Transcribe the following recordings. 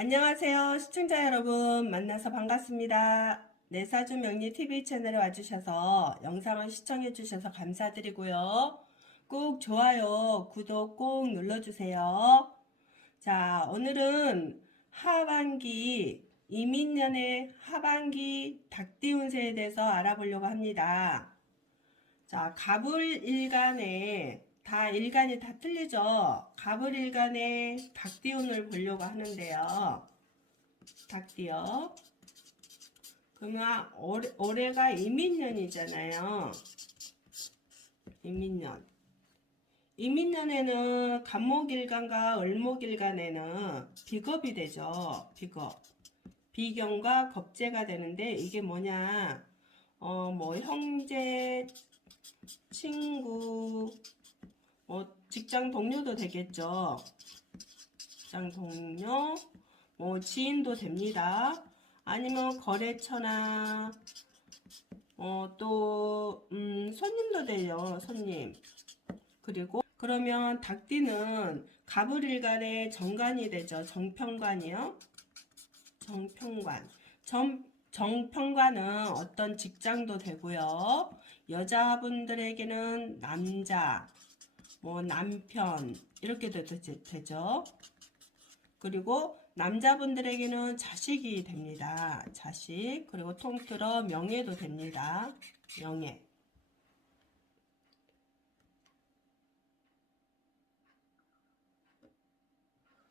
안녕하세요. 시청자 여러분 만나서 반갑습니다. 내사주 명리 TV 채널에 와주셔서 영상을 시청해 주셔서 감사드리고요. 꼭 좋아요, 구독 꼭 눌러주세요. 자, 오늘은 하반기 이민년의 하반기 닭띠 운세에 대해서 알아보려고 합니다. 자, 갑을일간에 일간이 다 틀리죠? 갑을일간의 닭띠운을 보려고 하는데요. 닭띠요. 그러면 올해가 이민년이잖아요. 이민년. 이민년에는 갑목일간과 을목일간에는 비겁이 되죠. 비겁. 비견과 겁재가 되는데 이게 뭐냐? 뭐 형제, 친구, 직장 동료도 되겠죠. 직장 동료, 지인도 됩니다. 아니면 거래처나 또 손님도 돼요. 손님. 그리고 그러면 닭띠는 갑을일간의 정관이 되죠. 정평관이요. 정평관. 정평관은 어떤 직장도 되고요. 여자분들에게는 남자, 남편 이렇게도 되죠. 그리고 남자분들에게는 자식이 됩니다. 자식. 그리고 통틀어 명예도 됩니다. 명예.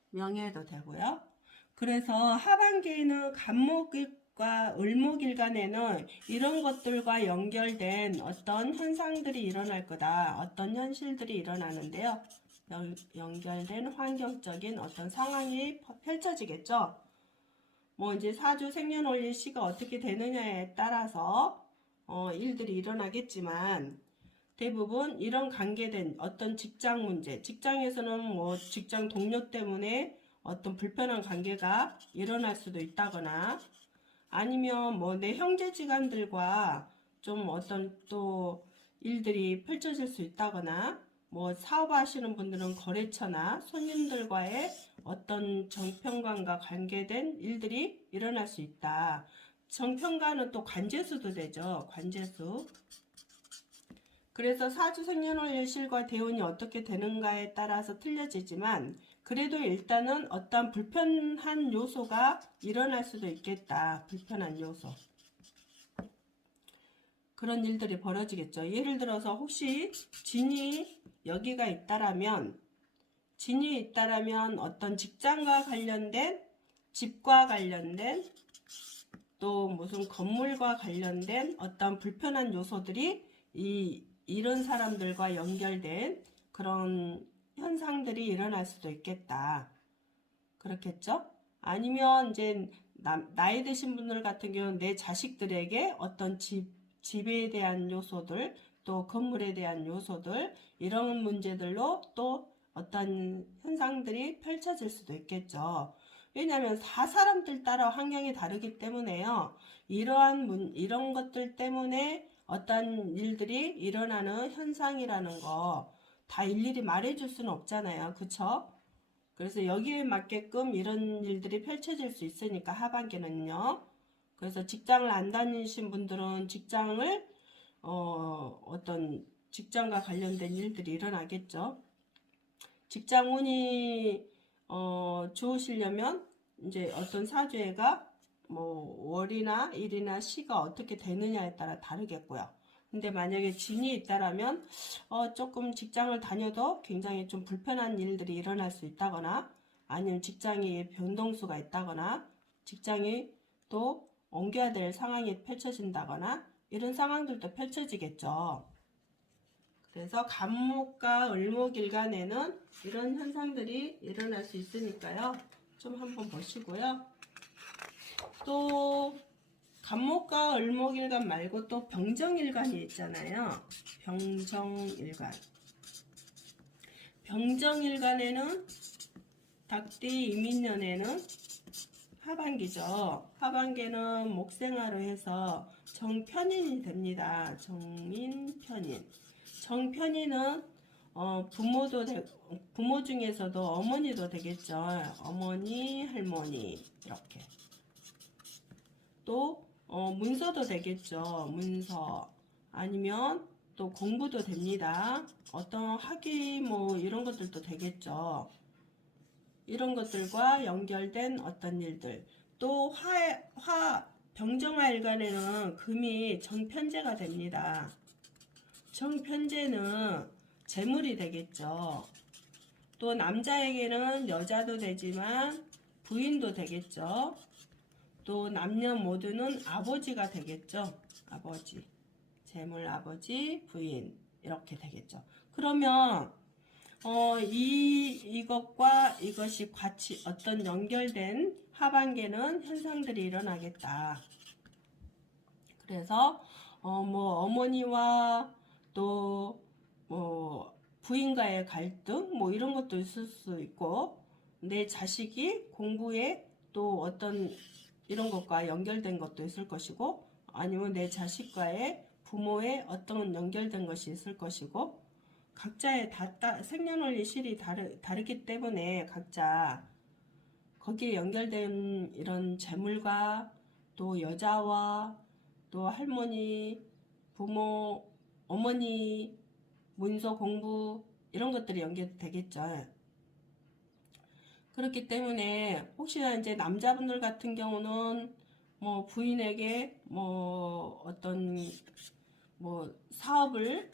명예도 되고요. 그래서 하반기에는 갑목일과 을목일간에는 이런 것들과 연결된 어떤 현상들이 일어날 거다. 어떤 현실들이 일어나는데요. 연결된 환경적인 어떤 상황이 펼쳐지겠죠. 이제 사주 생년월일 시가 어떻게 되느냐에 따라서 일들이 일어나겠지만 대부분 이런 관계된 어떤 직장 문제, 직장에서는 직장 동료 때문에 어떤 불편한 관계가 일어날 수도 있다거나 아니면 내 형제지간들과 좀 어떤 또 일들이 펼쳐질 수 있다거나 사업하시는 분들은 거래처나 손님들과의 어떤 정평관과 관계된 일들이 일어날 수 있다. 정평관은 또 관제수도 되죠. 관제수. 그래서 사주 생년월일 실과 대운이 어떻게 되는가에 따라서 틀려지지만 그래도 일단은 어떤 불편한 요소가 일어날 수도 있겠다. 불편한 요소. 그런 일들이 벌어지겠죠. 예를 들어서 혹시 진이 여기가 있다라면 어떤 직장과 관련된 집과 관련된 또 무슨 건물과 관련된 어떤 불편한 요소들이 이런 사람들과 연결된 그런 현상들이 일어날 수도 있겠다. 그렇겠죠? 아니면 이제 나이 드신 분들 같은 경우는 내 자식들에게 어떤 집에 대한 요소들, 또 건물에 대한 요소들, 이런 문제들로 또 어떤 현상들이 펼쳐질 수도 있겠죠. 왜냐하면 사람들 따라 환경이 다르기 때문에요. 이런 것들 때문에 어떤 일들이 일어나는 현상이라는 거 다 일일이 말해줄 수는 없잖아요. 그쵸? 그래서 여기에 맞게끔 이런 일들이 펼쳐질 수 있으니까 하반기는요. 그래서 직장을 안 다니신 분들은 직장을 어떤 직장과 관련된 일들이 일어나겠죠. 직장 운이 좋으시려면 이제 어떤 사주애가 월이나 일이나 시가 어떻게 되느냐에 따라 다르겠고요. 근데 만약에 진이 있다라면 조금 직장을 다녀도 굉장히 좀 불편한 일들이 일어날 수 있다거나 아니면 직장에 변동수가 있다거나 직장이 또 옮겨야 될 상황이 펼쳐진다거나 이런 상황들도 펼쳐지겠죠. 그래서 갑목과 을목일간에는 이런 현상들이 일어날 수 있으니까요. 좀 한번 보시고요. 또 갑목과 을목일간 말고 또 병정일간이 있잖아요. 병정일간. 병정일간에는 닭띠 이민년에는 하반기죠. 하반기는 목생화로 해서 정편인이 됩니다. 정인편인. 정편인은 부모 중에서도 어머니도 되겠죠. 어머니, 할머니 이렇게. 또 문서도 되겠죠. 문서 아니면 또 공부도 됩니다. 어떤 학위 뭐 이런 것들도 되겠죠. 이런 것들과 연결된 어떤 일들. 또 병정화일간에는 금이 정편제가 됩니다. 정편제는 재물이 되겠죠. 또 남자에게는 여자도 되지만 부인도 되겠죠. 또 남녀 모두는 아버지가 되겠죠. 아버지, 재물 아버지, 부인 이렇게 되겠죠. 그러면 이것과 이것이 같이 어떤 연결된 하반계는 현상들이 일어나겠다. 그래서 뭐 어머니와 또 뭐 부인과의 갈등 뭐 이런 것도 있을 수 있고, 내 자식이 공부에 또 어떤 이런 것과 연결된 것도 있을 것이고, 아니면 내 자식과의 부모의 어떤 연결된 것이 있을 것이고, 각자의 생년월일 실이 다르기 때문에 각자 거기에 연결된 이런 재물과 또 여자와 또 할머니, 부모, 어머니, 문서 공부 이런 것들이 연결되겠죠. 그렇기 때문에 혹시나 이제 남자분들 같은 경우는 뭐 부인에게 뭐 어떤 뭐 사업을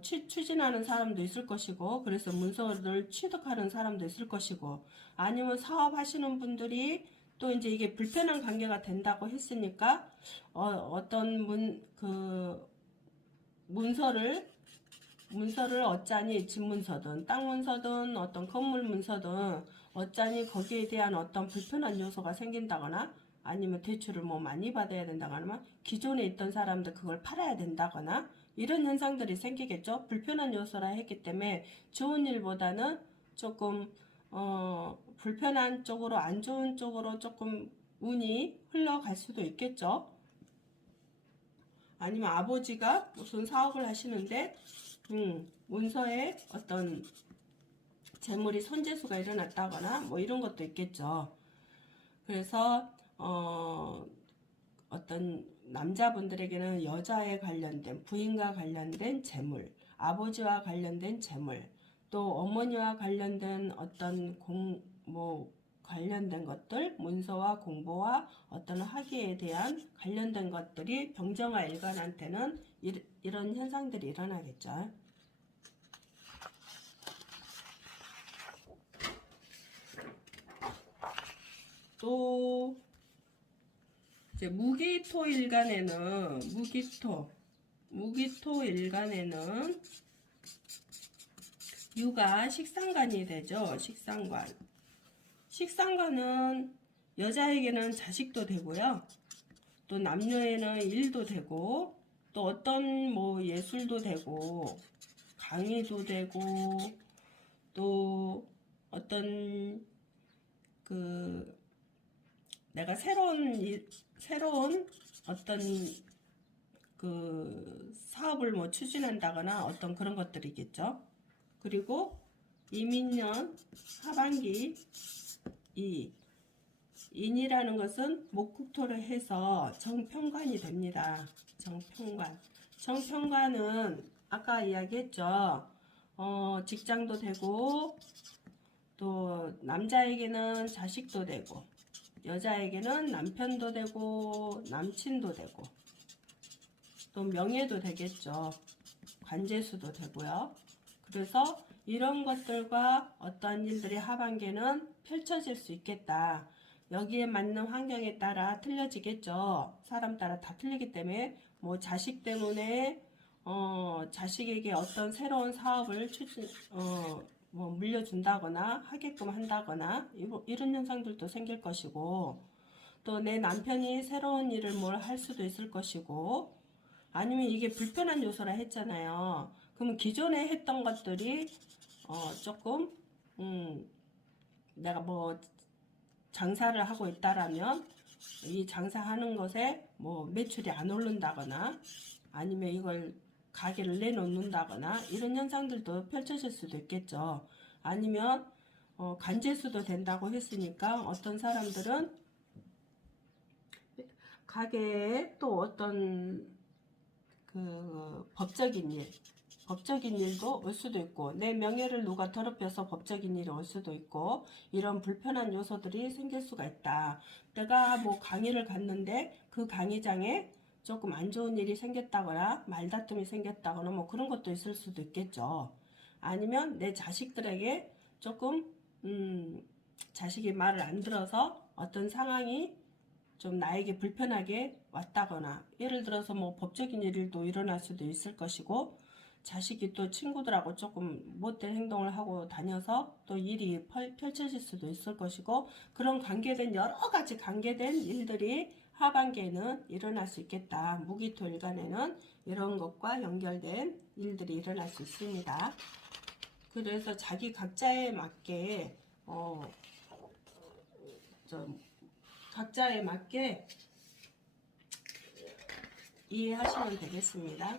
추진하는 사람도 있을 것이고, 그래서 문서를 취득하는 사람도 있을 것이고, 아니면 사업하시는 분들이 또 이제 이게 불편한 관계가 된다고 했으니까 어떤 문서를 어쩌니 집 문서든 땅 문서든 어떤 건물 문서든 어쩌니 거기에 대한 어떤 불편한 요소가 생긴다거나, 아니면 대출을 뭐 많이 받아야 된다거나, 기존에 있던 사람들 그걸 팔아야 된다거나 이런 현상들이 생기겠죠. 불편한 요소라 했기 때문에 좋은 일보다는 조금 불편한 쪽으로, 안 좋은 쪽으로 조금 운이 흘러갈 수도 있겠죠. 아니면 아버지가 무슨 사업을 하시는데 문서에 어떤 재물이 손재수가 일어났다거나 뭐 이런 것도 있겠죠. 그래서 어떤 남자분들에게는 여자에 관련된, 부인과 관련된 재물, 아버지와 관련된 재물, 또 어머니와 관련된 어떤 관련된 것들, 문서와 공부와 어떤 학위에 대한 관련된 것들이 병정화 일간한테는 이런 현상들이 일어나겠죠. 또 이제 무기토 일간에는 유가 식상관이 되죠. 식상관은 여자에게는 자식도 되고요. 또 남녀에는 일도 되고, 또 어떤 뭐 예술도 되고, 강의도 되고, 또 어떤 내가 새로운 어떤 사업을 뭐 추진한다거나 어떤 그런 것들이겠죠. 그리고 이민년 하반기 인이라는 것은 목국토를 해서 정편관이 됩니다. 정편관은 아까 이야기했죠. 직장도 되고, 또 남자에게는 자식도 되고, 여자에게는 남편도 되고, 남친도 되고, 또 명예도 되겠죠. 관제수도 되고요. 그래서 이런 것들과 어떠한 일들이 하반기에는 펼쳐질 수 있겠다. 여기에 맞는 환경에 따라 틀려지겠죠. 사람 따라 다 틀리기 때문에 뭐 자식 때문에 자식에게 어떤 새로운 사업을 뭐 물려준다거나 하게끔 한다거나 이런 현상들도 생길 것이고, 또 내 남편이 새로운 일을 뭘 할 수도 있을 것이고, 아니면 이게 불편한 요소라 했잖아요. 그러면 기존에 했던 것들이 조금 내가 뭐 장사를 하고 있다라면 이 장사하는 것에 뭐 매출이 안 오른다거나, 아니면 이걸 가게를 내놓는다거나 이런 현상들도 펼쳐질 수도 있겠죠. 아니면 간제수도 된다고 했으니까 어떤 사람들은 가게에 또 어떤 그 법적인 일도 올 수도 있고, 내 명예를 누가 더럽혀서 법적인 일이 올 수도 있고, 이런 불편한 요소들이 생길 수가 있다. 내가 뭐 강의를 갔는데 그 강의장에 조금 안 좋은 일이 생겼다거나 말다툼이 생겼다거나 뭐 그런 것도 있을 수도 있겠죠. 아니면 내 자식들에게 조금 자식이 말을 안 들어서 어떤 상황이 좀 나에게 불편하게 왔다거나, 예를 들어서 뭐 법적인 일도 일어날 수도 있을 것이고, 자식이 또 친구들하고 조금 못된 행동을 하고 다녀서 또 일이 펼쳐질 수도 있을 것이고, 그런 여러 가지 관계된 일들이 하반기에는 일어날 수 있겠다. 무기토일간에는 이런 것과 연결된 일들이 일어날 수 있습니다. 그래서 자기 각자에 맞게 각자에 맞게 이해하시면 되겠습니다.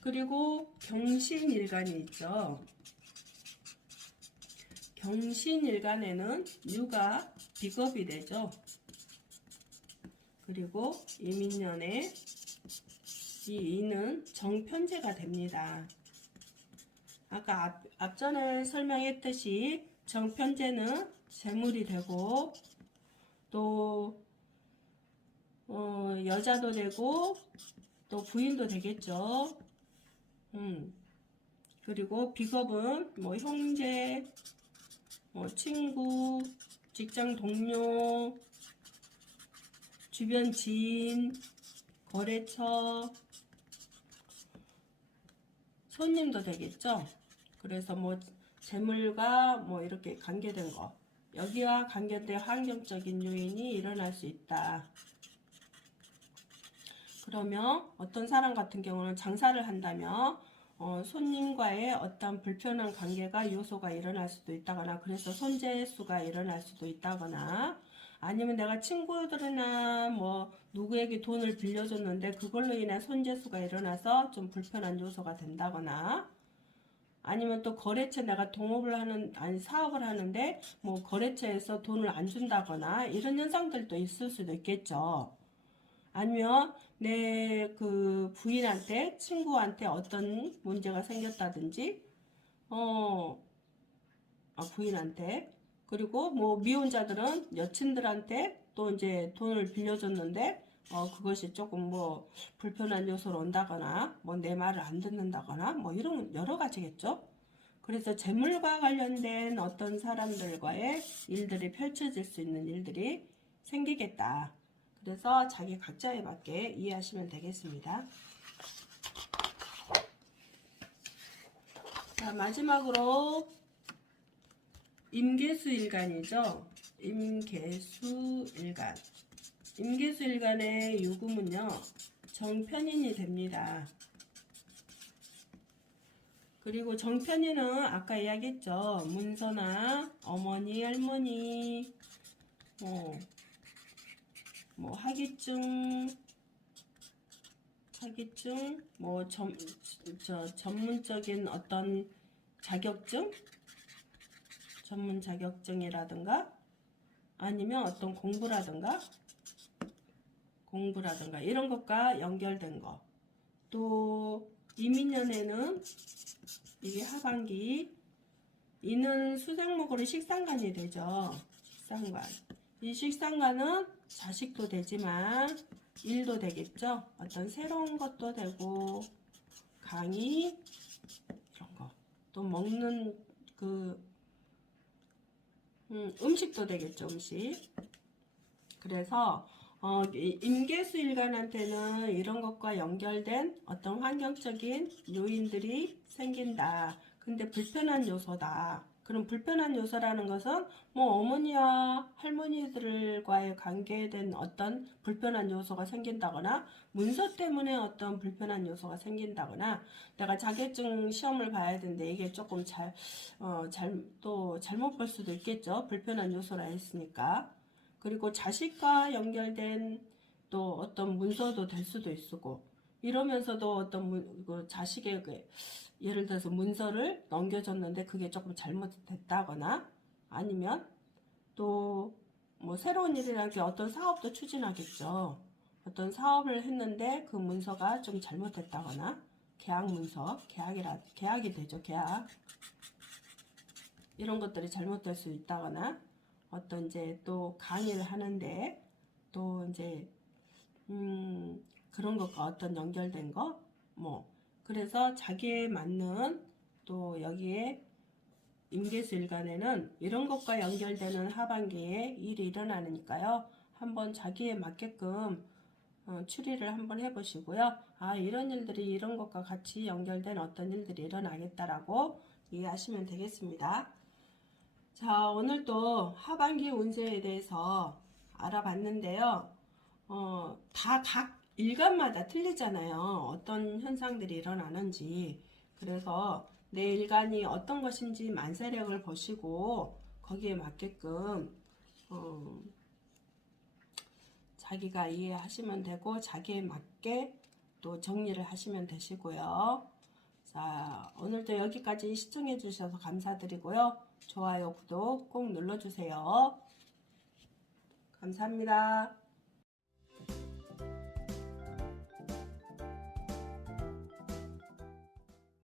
그리고 경신일간이 있죠. 경신일간에는 유가 비겁이 되죠. 그리고 이민년에 이 이는 정편제가 됩니다. 아까 앞전에 설명했듯이 정편제는 재물이 되고, 또 여자도 되고 또 부인도 되겠죠. 그리고 비겁은 뭐 형제, 뭐 친구, 직장 동료, 주변 지인, 거래처, 손님도 되겠죠. 그래서 뭐 재물과 뭐 이렇게 관계된 거, 여기와 관계된 환경적인 요인이 일어날 수 있다. 그러면 어떤 사람 같은 경우는 장사를 한다면 손님과의 어떤 불편한 관계가 요소가 일어날 수도 있다거나, 그래서 손재수가 일어날 수도 있다거나, 아니면 내가 친구들이나 뭐 누구에게 돈을 빌려줬는데 그걸로 인해 손재수가 일어나서 좀 불편한 요소가 된다거나, 아니면 또 거래처 내가 사업을 하는데 뭐 거래처에서 돈을 안 준다거나 이런 현상들도 있을 수도 있겠죠. 아니면 내 그 부인한테, 친구한테 어떤 문제가 생겼다든지, 부인한테, 그리고 뭐 미혼자들은 여친들한테 또 이제 돈을 빌려줬는데 그것이 조금 뭐 불편한 요소로 온다거나, 뭐 내 말을 안 듣는다거나, 뭐 이런 여러 가지겠죠. 그래서 재물과 관련된 어떤 사람들과의 일들이 펼쳐질 수 있는 일들이 생기겠다. 그래서 자기 각자에 맞게 이해하시면 되겠습니다. 자, 마지막으로 임계수일간이죠. 임계수일간. 임계수일간의 유금은요, 정편인이 됩니다. 그리고 정편인은 아까 이야기했죠. 문서나 어머니, 할머니, 뭐 학위증, 뭐 전문적인 어떤 자격증, 전문 자격증이라든가, 아니면 어떤 공부라든가 이런 것과 연결된 거. 또 이민년에는 이게 하반기, 이는 수생목으로 식상간이 되죠. 식상간. 이 식상간은 자식도 되지만 일도 되겠죠. 어떤 새로운 것도 되고, 강의 이런 거, 또 먹는 그 음식도 되겠죠. 음식. 그래서 임계수일간한테는 이런 것과 연결된 어떤 환경적인 요인들이 생긴다. 근데 불편한 요소다. 그럼 불편한 요소라는 것은 뭐 어머니와 할머니들과의 관계된 어떤 불편한 요소가 생긴다거나, 문서 때문에 어떤 불편한 요소가 생긴다거나, 내가 자격증 시험을 봐야 되는데 이게 조금 또 잘못 볼 수도 있겠죠. 불편한 요소라 했으니까. 그리고 자식과 연결된 또 어떤 문서도 될 수도 있고, 이러면서도 어떤 그 자식의 예를 들어서 문서를 넘겨줬는데 그게 조금 잘못됐다거나 아니면 또 뭐 새로운 일이라는 게 어떤 사업도 추진하겠죠. 어떤 사업을 했는데 그 문서가 좀 잘못됐다거나 계약 문서, 계약이 되죠. 계약. 이런 것들이 잘못될 수 있다거나 어떤 이제 또 강의를 하는데 또 이제 그런 것과 어떤 연결된 거 뭐 그래서 자기에 맞는 또 여기에 임계수일간에는 이런 것과 연결되는 하반기에 일이 일어나니까요. 한번 자기에 맞게끔 추리를 한번 해보시고요. 아, 이런 일들이 이런 것과 같이 연결된 어떤 일들이 일어나겠다라고 이해하시면 되겠습니다. 자, 오늘 또 하반기 운세에 대해서 알아봤는데요. 다 각 일간마다 틀리잖아요. 어떤 현상들이 일어나는지. 그래서 내 일간이 어떤 것인지 만세력을 보시고 거기에 맞게끔 자기가 이해하시면 되고 자기에 맞게 또 정리를 하시면 되시고요. 자, 오늘도 여기까지 시청해 주셔서 감사드리고요. 좋아요, 구독 꼭 눌러주세요. 감사합니다.